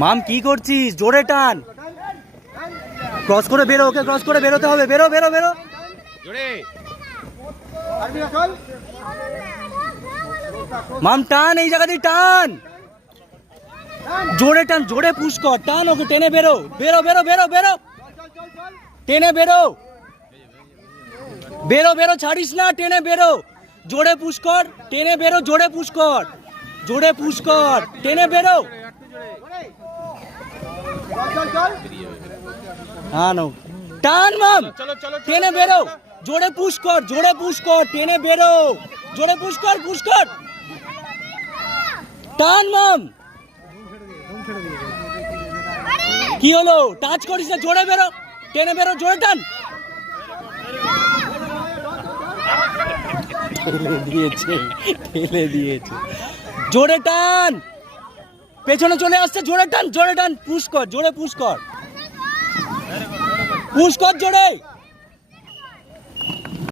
মাম কি করছিস? জোরে টান, ক্রস করে বেরো, ওকে ক্রস করে বেরোতে হবে। বেরো বেরো বেরো মাম, টান এই জায়গা দিয়ে টান, জোরে টান, জোরে পুশ কর, টান ওকে, টেনে বেরো বেরো বেরো বেরো বেরো, টেনে বেরো বেরো বেরো, ছাড়িস না, টেনে বেরো, জোরে পুশ কর, টেনে বেরো, জোরে পুশ কর, জোরে পুশ কর, টেনে বেরো। হ্যাঁ নো, টান মাম, টেনে বেরো, জোরে পুশ কর, জোরে পুশ কর, টেনে বেরো, জোরে পুশ কর, পুশ কর, টান মাম। কি হলো? টাচ করিস না, জোরে বেরো, টেনে বেরো, জোরে টান। ঠেলে দিয়েছে, জোরে টান, পেছনে চলে আসছে, জোরে টান, জোরে টান, পুশ কর, জোরে পুশ কর, পুশ কর জোরে।